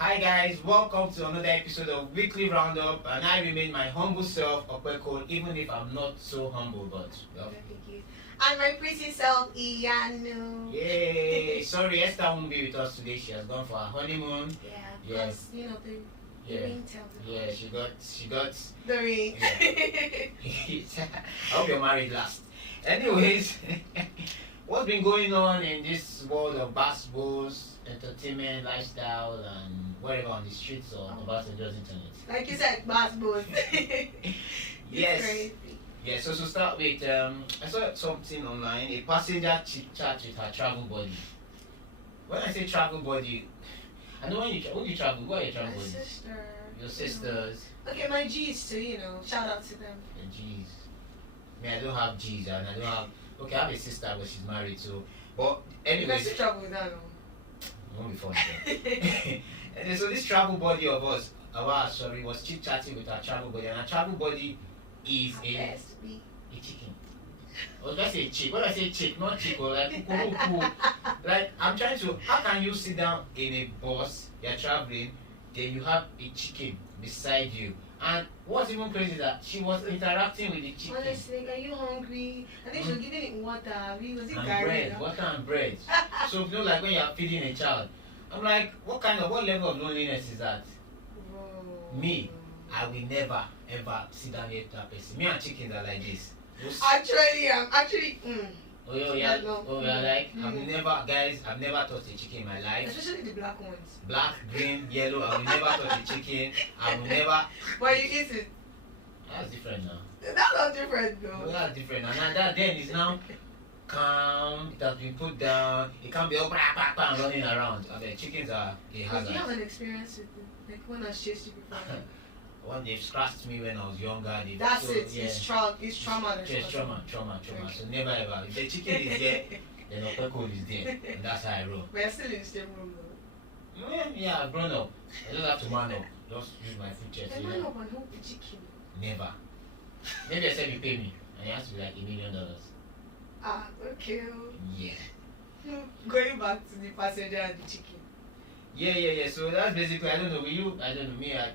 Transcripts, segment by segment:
Hi guys, welcome to another episode of Weekly Roundup, and I remain my humble self, Opeko, even if I'm not so humble, but Thank you. And my pretty self, Iyanu. Yay! Sorry, Esther won't be with us today. She has gone for her honeymoon. Yes. The ring tells she got the ring. Yeah. I hope you're married last. Anyways, what's been going on in this world of basketballs, entertainment, lifestyle, and whatever on the streets or about the just internet? Like you said, basketballs. Yes. Crazy. Yeah, so to start with, I saw something online, a passenger chit-chat with her travel buddy. When I say travel buddy, I know when you travel, who are your travel buddies? My sister. Your sisters. Okay, my G's too, shout out to them. The G's. Me, I don't have G's, and I don't have, okay, I have a sister, but she's married, so, but anyways. You guys travel with her, It won't be fun. And so this travel buddy of ours, was chit-chatting with our travel buddy, and our travel buddy is a chicken. I was gonna say chick. When I say chick, not chick, or like kukuruku. Like I'm trying to. How can you sit down in a bus? You're traveling, then you have a chicken beside you. And what's even crazy is that she was interacting with the chicken. Honestly, are you hungry? I think she was giving it water. Was it and Garri? bread, water and bread. So like when you're feeding a child, I'm like, what level of loneliness is that? Whoa. Me, I will never ever sit down here to that person. Me and chickens are like this. Actually, Oh yeah, like I've never touched a chicken in my life. Especially the black ones. Black, green, yellow. I will never touch a chicken. I will never. But you eat it. That's different now. That's not different though. Well, that's different now. Now that then is now calm. It has been put down. It can't be all and running around. I mean, chickens are a hazard. Do you have an experience with it? Like when I chased you before? When they scratched me when I was younger. That's it. Yeah. It's trauma. Yes, trauma. Okay. So never ever. If the chicken is there, then Opeko is there. And that's how I roll. But you're still in the same room though. Yeah, I've grown up. I just have to man up. Just use my food chest. Man up and hold the chicken. Never. Maybe I said you pay me. And it has to be like $1 million. Okay. Yeah. Going back to the passenger and the chicken. Yeah. So that's basically, I don't know, me, as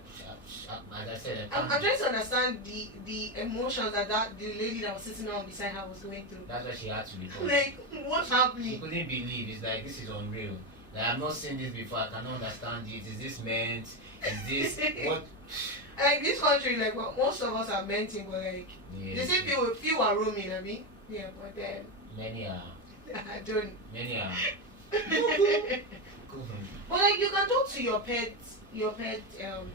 I said, I'm trying to understand the emotions that the lady that was sitting down beside her was going through. That's why she had to record. Like, what's happening? She couldn't believe. It's like, this is unreal. Like, I've not seen this before. I cannot understand it. Is this meant? Is this what? Like this country, like most of us are menting, but like they say few are roaming. I mean, yeah, but then many are. I don't. Many are. But like you can talk to your pet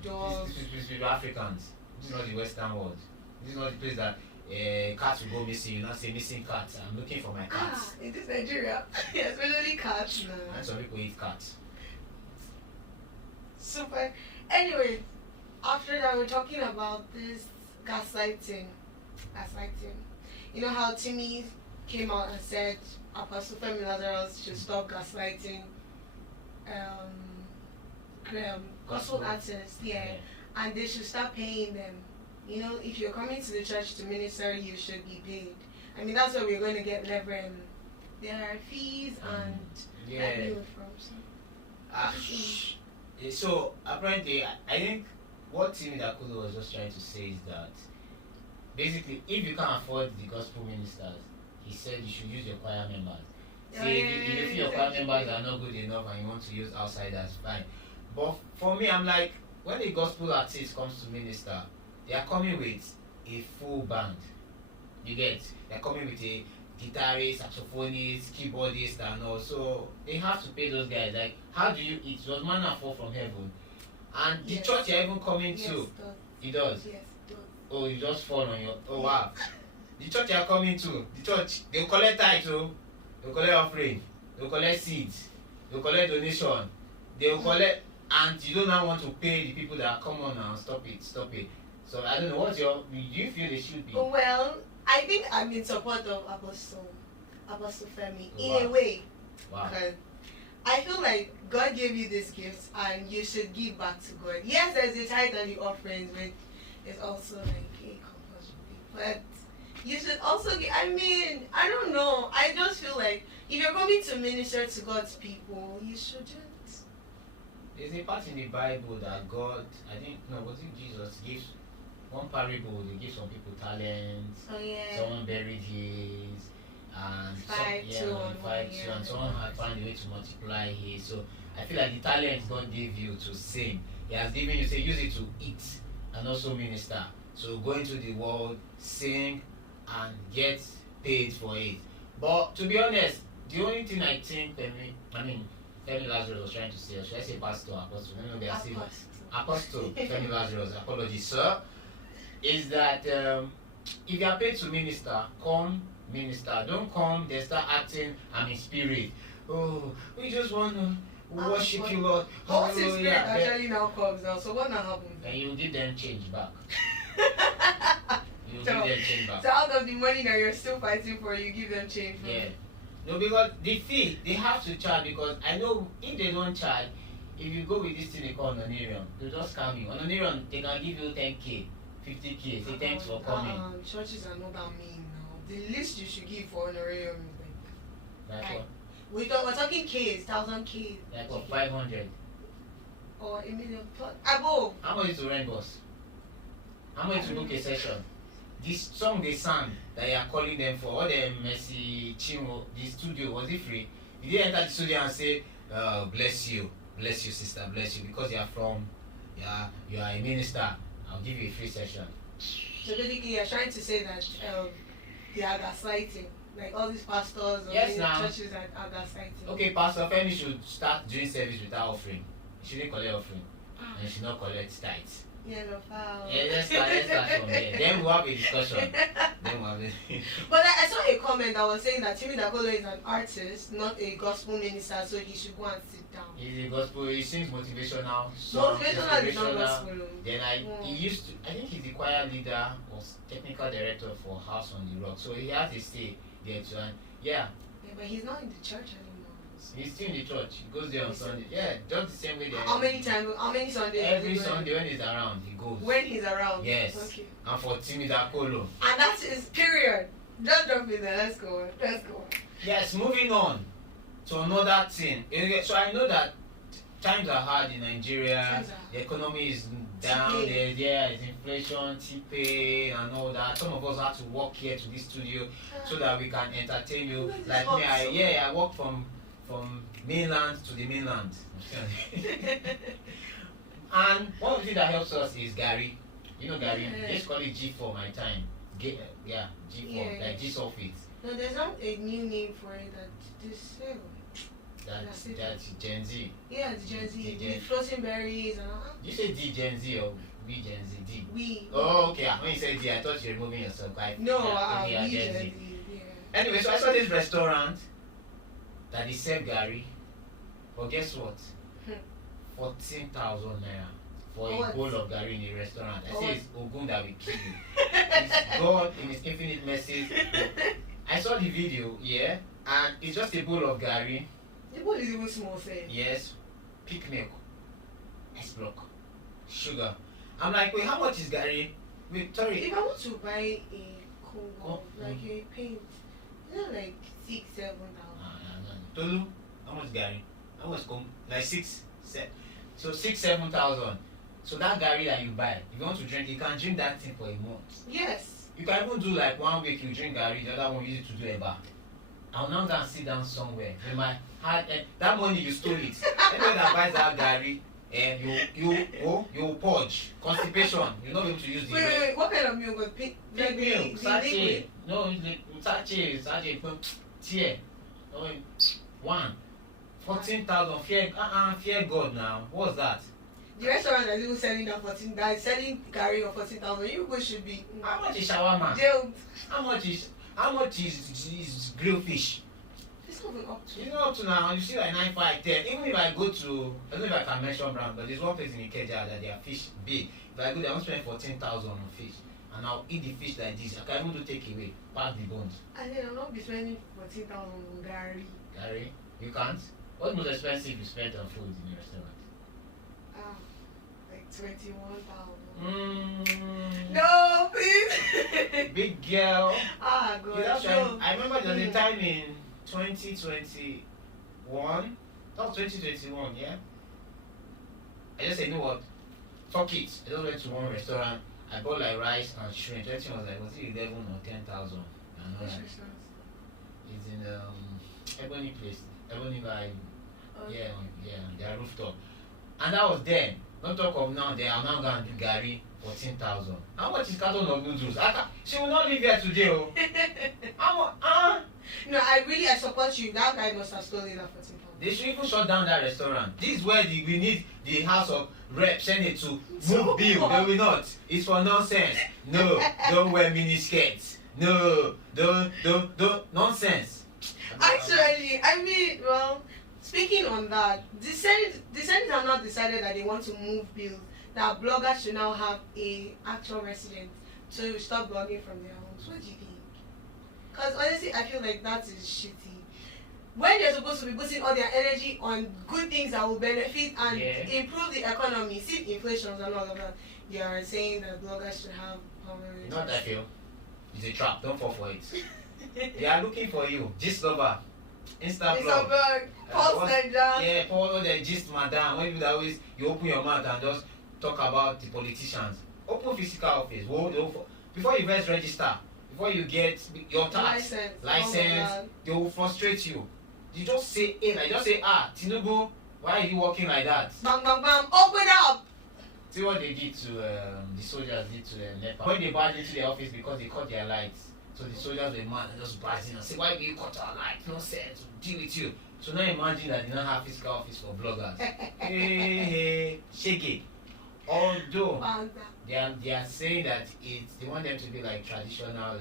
dog. This is Africans. This is not the Western world. This is not the place that cats will go missing. You not say missing cats. I'm looking for my cats. It is Nigeria. Especially cats now. And some people eat cats. Super. Anyway, after that we're talking about this gaslighting. You know how Timi came out and said Pastor Lazarus should stop gaslighting gospel artists, and they should start paying them. You know, if you're coming to the church to minister, you should be paid. I mean, that's where we're going to get Reverend. There are fees and revenue from. So apparently, I think what Timi Dakolo was just trying to say is that basically, if you can't afford the gospel ministers, he said you should use your choir members. See, if you feel your choir members are not good enough and you want to use outsiders, fine. But for me, I'm like, when a gospel artist comes to minister, they are coming with a full band. You get? They're coming with a guitarist, saxophonist, keyboardist, and all. So they have to pay those guys. Like, how do you eat? Does manna fall from heaven? And the church you're even coming to, it does. Yes, it does. Oh, you just fall on your. Oh wow. The church you're coming to, the church, they'll collect title, they'll collect offering, they'll collect seeds, they'll collect donation, they'll collect, and you don't now want to pay the people that are, come on now, stop it. So I don't know, do you feel they should be? Well, I think I'm in support of Apostle Femi in a way. Wow. I feel like God gave you this gift and you should give back to God. Yes, there's a tithe and the offerings, which is also like a compulsory, but you should also get, I mean, I don't know. I just feel like if you're coming to minister to God's people, you shouldn't. there's a part in the Bible that God, I think, no, was it Jesus, gives one parable. They give some people talents. Oh yeah. Someone buried his, and Five, two, and someone had found a way to multiply his. So I feel like the talent God gave you to sing, He has given you, say, use it to eat and also minister. So go into the world, sing, and get paid for it. But to be honest, the only thing I think Pastor Lazarus was trying to say, or should I say pastor, apostle? No, they are still apostle. Pastor Lazarus, apologies, sir. Is that if you are paid to minister, come minister. Don't come, they start acting, I'm in spirit. Oh, we just want to worship you, Lord. But what's his spirit actually now comes now? So what now happens? And you give them change back. You give them change back. So out of the money that you're still fighting for, you give them change for. Yeah. No, because the fee, they have to charge, because I know if they don't charge, if you go with this thing they call honorarium, they'll just scam you. Honorarium, they can give you 10K, 50K, say thanks for coming. Churches are not that mean now. The least you should give for honorarium is Like what? We're talking Ks, 1,000K. Like what, 500? Or a million plus. Above. How much is to rent bus? How much to book a session? This song they sang that you are calling them for, all them Messi, Chimo, the studio, was it free? You didn't enter the studio and say, bless you sister, bless you, because you are a minister, I'll give you a free session. So basically you're trying to say that they are gaslighting, like all these pastors or churches are gaslighting. Okay, Pastor Femi should start doing service without offering. He shouldn't collect offering, and he should not collect tithes. Yeah, no, Fowl. Yeah, let's start from there. Then we'll have a discussion. But I saw a comment that was saying that Timi Dakolo is an artist, not a gospel minister, so he should go and sit down. He's a gospel, he sings motivational songs. Motivational is not gospel. Then he I think he's the choir leader or technical director for House on the Rock. So he has a stay there too. And yeah, but he's not in the church anymore. He's still in the church. He goes there on Sunday. Yeah, just the same way. How many Sundays? Every Sunday when he's around, he goes. When he's around? Yes. Okay. And for Timi Dakolo. And that's his period. Just drop it there. Let's go. Yes, moving on to another thing. So I know that times are hard in Nigeria. The economy is down. There's inflation, TPay, and all that. Some of us have to work here to this studio so that we can entertain you. Like me, I work from mainland to the mainland. And one of the things that helps us is Garri. You know Garri? They just call it G4 my time. G4, like G-sulfate. No, there's not a new name for it that this That's Gen Z. Yeah, it's Gen Z. The floating berries and all. You say D Gen Z or we Gen Z? D. We. Oh, okay. When you said D, I thought you were removing yourself. No, we Gen Z. Yeah. Anyway, so I saw this restaurant that they serve Garri, but guess what? 14,000 naira for a bowl of Garri in a restaurant. I say it's Ogun that will kill you. It's God in His infinite mercy. I saw the video, and it's just a bowl of Garri. The bowl is even small, say. Yes, peak milk, ice block, sugar. I'm like, wait, how much is Garri? Wait, sorry. If I want to buy a Congo, like a paint, isn't it like 6,000-7,000? Tolu, how much Garri? How much like 6,000-7,000. So that Garri that you buy, if you want to drink, you can drink that thing for a month. Yes. You can even do like 1 week, you drink Garri, the other one you use it to do a bar. I'll now go and sit down somewhere with my heart. That money you stole it. Anyone that buys that Garri, you purge constipation. You're not able to use the. Wait. What kind of milk? Pig milk, sachet. No, sachet. Tier. One. 14,000. Fear God now. What's that? The restaurant that's even selling that 14, that is selling Garri of 14,000. You people should be. How much is shawarma? Jailed. How much is grilled fish? It's not even up to. It's not up to now. You see like 9, 5, 10. Even if I go to, I don't know if I can mention brand, but there's one place in Ikeja that their fish big. If I go there, I want to spend 14,000 on fish, and I'll eat the fish like this. I can even do takeaway, pack the bones. And then I'll not be spending 14,000 on Garri. Garri, you can't. What's most expensive you spent on food in your restaurant? Like 21,000. No, please. Big girl. God. I remember there was a time in 2021. That was 2021, yeah. I just said, you know what? Fuck it. I just went to one restaurant. I bought like rice and shrimp. Everything was like, was it 11 or 10,000? And all that. It's in Ebony place. Ebony by yeah, their rooftop. And that was then. Don't talk of now. They are now going to do Garri 14,000. How much is carton of noodles? She will not live here today. Oh. No, I support you. That guy must have stolen that 14,000. They should even shut down that restaurant. This is where we need the House of Reps send it to move bill. They will not. It's for nonsense. No, don't wear mini skirts. No, don't nonsense. Actually, I mean, well, speaking on that, the Senate have not decided that they want to move bills that bloggers should now have a actual resident to stop blogging from their homes. What do you think? Because honestly, I feel like that is shitty. When they're supposed to be putting all their energy on good things that will benefit and improve the economy, see inflation and all of that, you are saying that bloggers should have permanent. Not that feel. It's a trap. Don't fall for it. They are looking for you. Gist lover. Instablog. Paul Nigeria. Yeah, Paul the gist madam. When you always you open your mouth and just talk about the politicians. Open physical office. Before you first register, before you get your tax license, they will frustrate you. You just say Tinubu, why are you walking like that? Bam bam bam, open up! See what they did to the soldiers did to NEPA. When they barged into the office because they cut their lights. So the soldiers were mad and just barged in and say, why do you cut our lights? No sense, we'll deal with you. So now imagine that they don't have physical office for bloggers. Hey, shake it. Although they are saying that they want them to be like traditional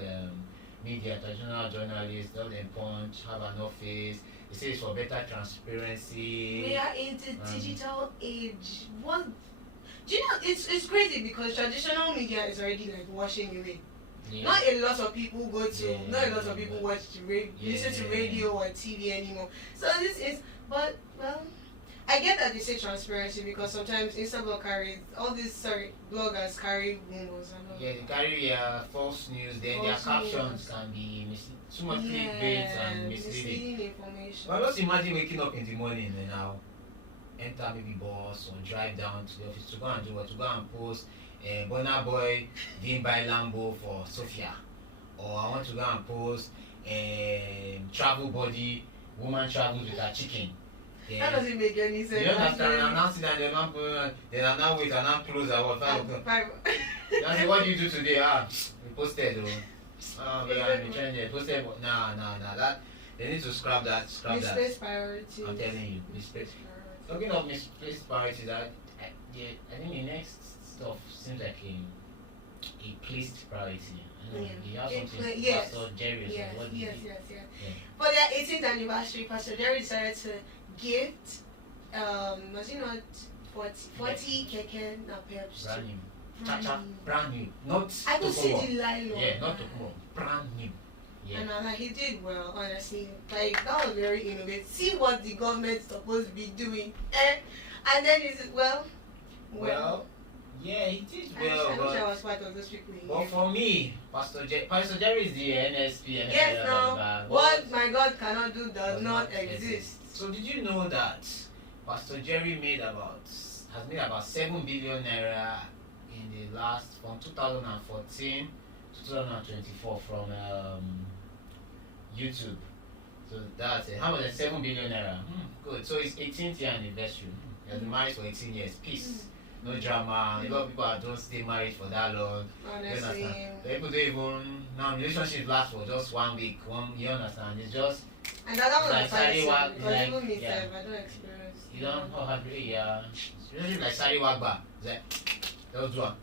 media, traditional journalists, tell them punch, have an office. They say it's for better transparency. We are in the digital age. What? Do you know, it's crazy because traditional media is already like washing away. Yeah. Not a lot of people go to, not a lot of people watch listen to radio or TV anymore. So this is, but well, I get that they say transparency because sometimes Instablog carries all these bloggers carry rumors and all. Yeah, they carry false news. Then their captions can be too much clickbait and misleading information. Well, just imagine waking up in the morning and now enter maybe bus or drive down to the office to go and do what? To go and post Burna Boy didn't buy Lambo for Sophia, or I want to go and post travel body, woman travels with her chicken. That doesn't make any sense. You understand? I'm now sitting there, then I'm now wait and I'm close at what 5 o'clock. Now say, what do you do today? We posted though. I'm trying to posted, but nah. That they need to scrap that. Misplaced priorities. I'm telling you, misplaced. Talking of misplaced priorities, I think the next stuff seems like a placed priority. He has something. Yes. Pastor Jerry Eze. Yes. For their 18th anniversary, Pastor Jerry decided to gift, was it not 40 KEKE-NAPEPs? Brand new. Not I could see the line. Yeah, not tomorrow. Brand new. Yeah. And like, he did well, honestly. Like, that was very innovative. See what the government's supposed to be doing. And then he said, well, yeah, he did well. I wish I was part of those people. But for me, Pastor Jerry is the NSP. Yes, no. What my God cannot do does not exist. So did you know that Pastor Jerry has made about 7 billion naira in the last, from 2014 to 2024 from YouTube? So that's it. How much is 7 billion naira? Good. So it's 18th year anniversary. He has been married for 18 years. Peace. No drama. A lot of people don't stay married for that long. Honestly. People don't even, now relationships last for just 1 week. You understand? It's just. And that was like because even me, I don't experience. You don't agree, yeah. Relationship like Sari Wagba. It's like, those one.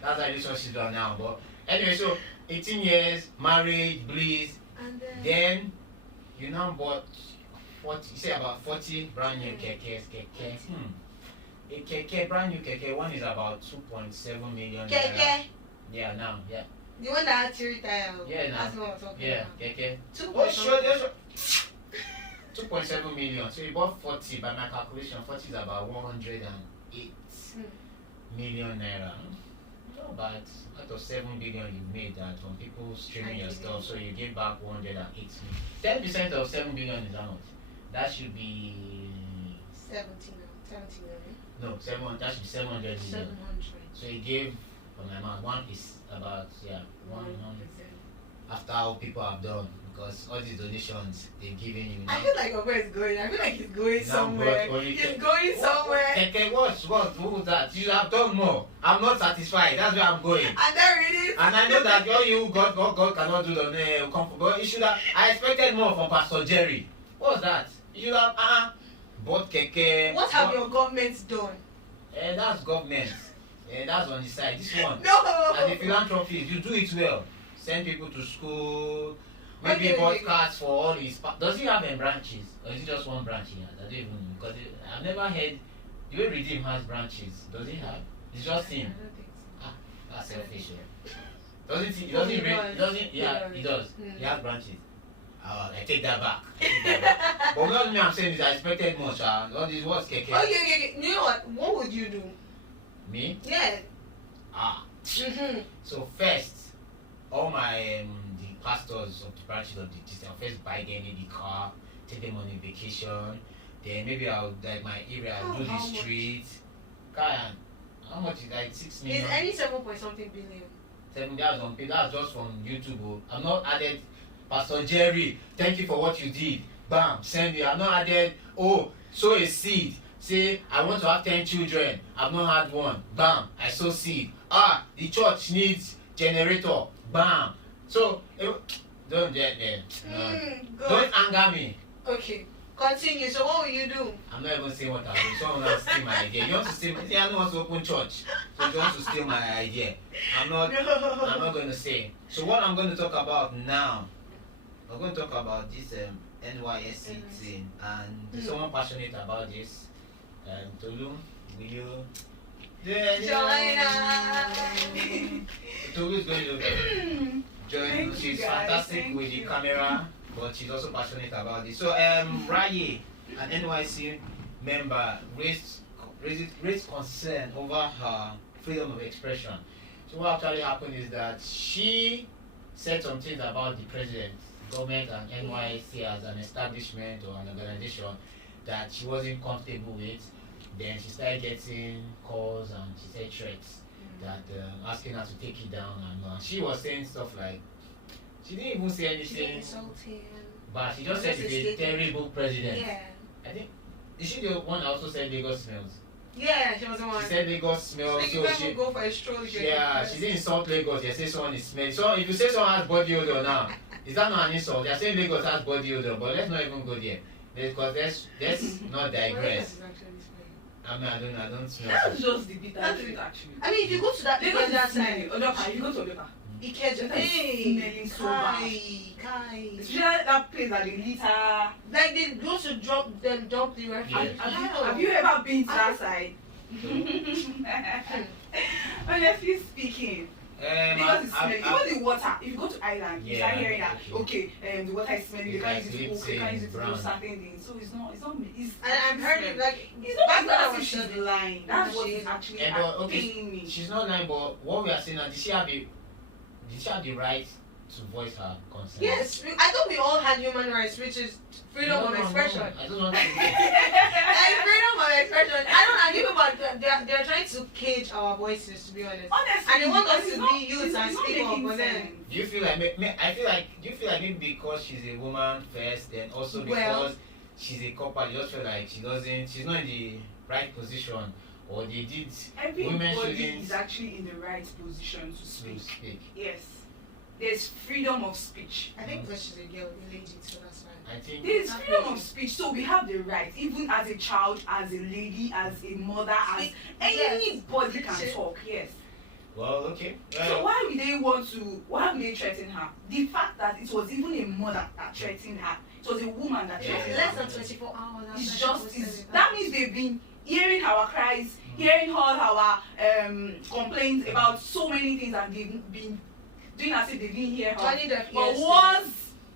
That's how relationships are now. But anyway, so 18 years, marriage, bliss. And then you now bought 40, you say about 40 brand new KEKE. A KEKE, brand new KEKE, one is about 2.7 million. KEKE? Yeah, now, yeah. The one that had to retire. Yeah, that's what I'm talking about. KEKE. 2.7 million. So you bought 40, by my calculation, 40 is about 108 million naira. Not bad. Out of 7 billion you made that from people streaming your stuff, so you gave back 108 million. 10% of 7 billion is how much? That should be 70 now. 70 million. No, 700. That should be 700 million. 700. So he gave from my mouth one is about 100 after all people have done, because all these donations they've given you. I feel like where it's going. I feel like he's going somewhere. He's going somewhere. Keke, what? Who was that? You have done more. I'm not satisfied. That's where I'm going. And there it is. And I know that all you God cannot do the comfort. But you should have. I expected more from Pastor Jerry. What was that? You should have bought Keke. What have your governments done? That's government. That's on the side. This one. No. As a philanthropist, you do it well. Send people to school. Maybe bought cards for all his. Does he have branches, or is it just one branch he has? I don't even know, because I've never heard. The way Redeem has branches. Does he have? It's just him. I don't think so. That's selfish. Doesn't he? Doesn't. Yeah, he does. He has branches. I take that back. But what I'm saying is I expected more. All this was KEKE. Okay. You know what? What would you do? Me? Yeah. So first, all my the pastors of the branches of the church, I'll first buy them maybe car, take them on a vacation. Then maybe I'll like my area, I'll do the streets. How much is like 6 million? Is any 7 point something billion? 7 that's on pay. That's just from YouTube. I'm not added. Pastor Jerry, thank you for what you did. Bam, send me. I'm not added. Oh, sow a seed. Say I want to have 10 children. I've not had one. Bam, I sow seed. The church needs generator. Bam. So don't get there. No. Don't anger me. Okay. Continue. So what will you do? I'm not even saying what I'll do. Someone else steal my idea. You want to steal my idea? I don't want to open church. So you want to steal my idea. I'm not going to say. So what I'm going to talk about now, I'm going to talk about this NYSC thing, and there's someone passionate about this. Tolu, will you join us? Tolu is going to join. She's fantastic with the camera, but she's also passionate about this. So Raye, an NYSC member, raised concern over her freedom of expression. So what actually happened is that she said some things about the president, government, and NYSC as an establishment or an organization that she wasn't comfortable with. Then she started getting calls and she said threats that asking her to take it down, and she was saying stuff like, she didn't even say anything, Insulting. but she just said she's a terrible president. Yeah. I think, is she the one that also said Lagos smells? Yeah, she was the one. She said Lagos smells, so she go for a stroll. Yeah, she didn't insult Lagos. They say someone is smelly. So if you say someone has body odor now, is that not an insult? They are saying Lagos has body odor, but let's not even go there, because let's not digress. I don't smell. That's just the bitter truth, actually. I mean, if you go to that Lagos that is smelling. Odoka, you go to Odoka. Ikeja, Smelling so bad. Kai. Especially that place that they litter. Like they go to dump the refuse. Have you ever been to that side? Honestly speaking, because it's smelling. Even the water, if you go to island, you start hearing that, okay, the water is smelling, they can't use it to cook, they can't use it to do certain things. So it's not, and I've heard it, like, it's not back when she's lying. That's what is actually paying me. She's not lying, but what we are saying now, did she have the right to voice her concern? Yes, I thought we all had human rights, which is freedom of expression. I don't want to like freedom of expression. I give about they're trying to cage our voices, to be honest. Honestly, and they want us to be used and speak up, but then do you feel like do you feel like maybe because she's a woman first, then also because she's a couple, you just feel like she's not in the right position, or they did everybody is actually in the right position to speak. Yes. There's freedom of speech. I think because she's a girl, a lady, so that's fine. I think there's freedom of speech, so we have the right, even as a child, as a lady, as a mother, as anybody can talk. Yes. Well, okay. So why would they threaten her? The fact that it was even a mother that threatened her, it was a woman that threatened her. Less than 24 hours. That means they've been hearing our cries, hearing all our complaints about so many things, and they've been doing as if they didn't hear her. But once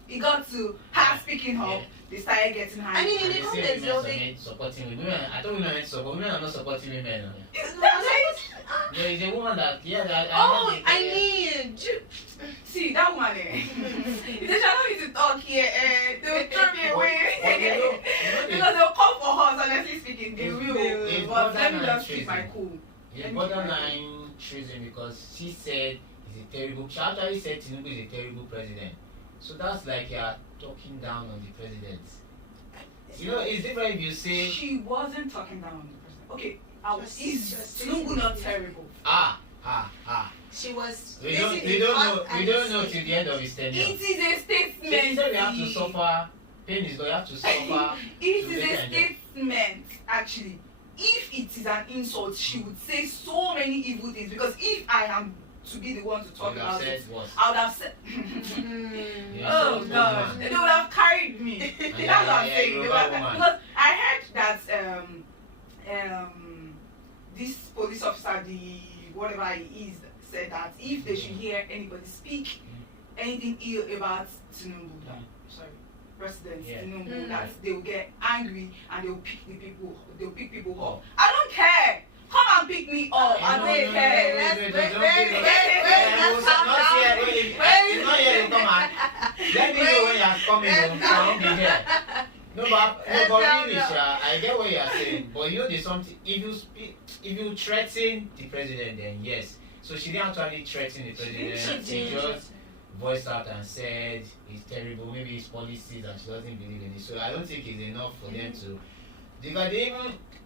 it got to her speaking up, they started getting her. I mean, in the comments, supporting women. I thought women meant support. Women are not supporting women. There is a woman that, I mean, see that woman if they shall not need to talk here, they will throw me away. Because they'll come for us, honestly speaking, they will. But let me just keep my cool. It's borderline treason because she said she actually said Tinubu is a terrible president. So that's like you're talking down on the president. It's different if you say... She wasn't talking down on the president. Okay, is Tinubu not terrible? She was... We don't know till the end of his tenure. It is a statement. She said we have to suffer. Pain is going to have to suffer. It is a statement, actually. If it is an insult, she would say so many evil things. Because if I am to be the one to talk about it, I would have said... Oh, God. They would have carried me. That's what I'm saying. Because I heard that this police officer, whatever he is, said that if they should hear anybody speak anything ill about Tinubu, President Tinubu, that they will get angry and they will pick people up. I don't care. Come and pick me up. I don't care. It's not here to come and let me know when you're coming home. I won't be here. No, but really, I get what you're saying. But there's something. If you threaten the president, then yes. So she didn't actually threaten the president. She just voiced out and said it's terrible. Maybe his policies and she doesn't believe in it. So I don't think it's enough for them to. Because they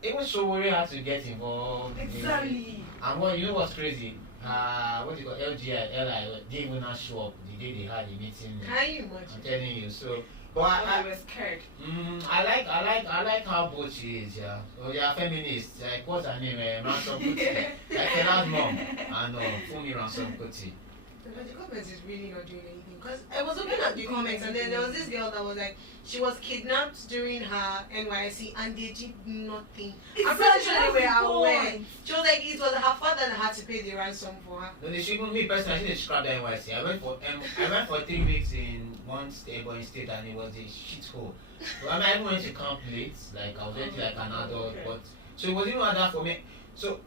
even Showore had to get involved. Exactly. And what's crazy? What do you call LGI, LI? They even not show up the day they had a meeting. Can you imagine? I'm telling you. So. But I was scared. I like how bold she is, yeah. So they are feminists. Like what's her name? Ransom Kuti. Like Kela's mom. And Fumi Ransom Kuti. But the comments is really not doing anything. Because I was looking at the comments and then there was this girl that was like, she was kidnapped during her NYSC and they did nothing. I'm pretty sure they were aware. She was like, it was her father that had to pay the ransom for her. No, me personally, I think they scrapped the NYSC. I went for 3 weeks in one Ebonyi state and it was a shithole. So I even went to camp late, like I was already like an adult, but so it wasn't even that for me. So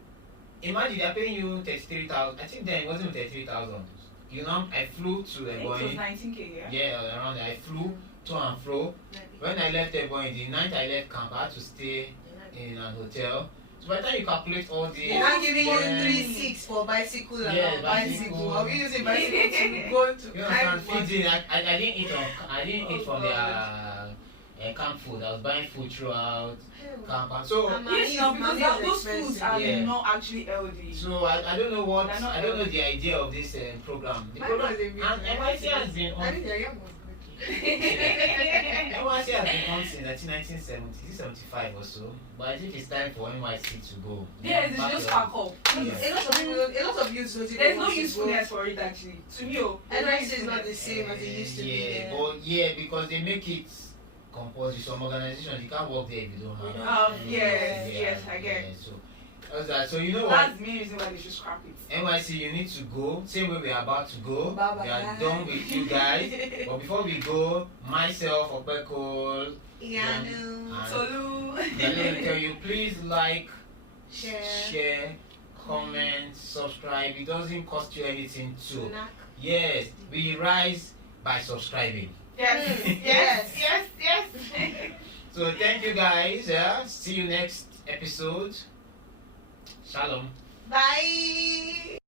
imagine they're paying you 33,000. I think then it wasn't 33,000. I flew to Ebonyi. It was 19K, yeah? Yeah, around there. I flew to and fro. When I left Ebonyi, the night I left camp, I had to stay in an hotel. So by the time you calculate all the... They're not giving you 3,600 for bicycle and bicycle. Are we using bicycle to go to... You understand? Feeding. I didn't eat from their camp food. I was buying food throughout camp. So because those foods are not actually healthy. So I don't know I don't know the idea of this program. The program and NYSC has been on. NYSC has been on since 1975 or so. But I think it's time for NYSC to go. Yeah, it's just pack up. A lot of youths don't. There's no usefulness for it actually. To me, NYSC is not the same as it used to be. Because they make it compulsory. Some organizations you can't work there if you don't have. Yes, I get. So you know what? That's the main reason why they should scrap it. NYSC, you need to go. Same way we are about to go. Bye-bye. We are done with you guys. But before we go, myself, Opekol, Yanu, Tolu, tell you please like, share, comment, subscribe. It doesn't cost you anything to. Yes, we rise by subscribing. Yes. So thank you guys. See you next episode. Shalom. Bye.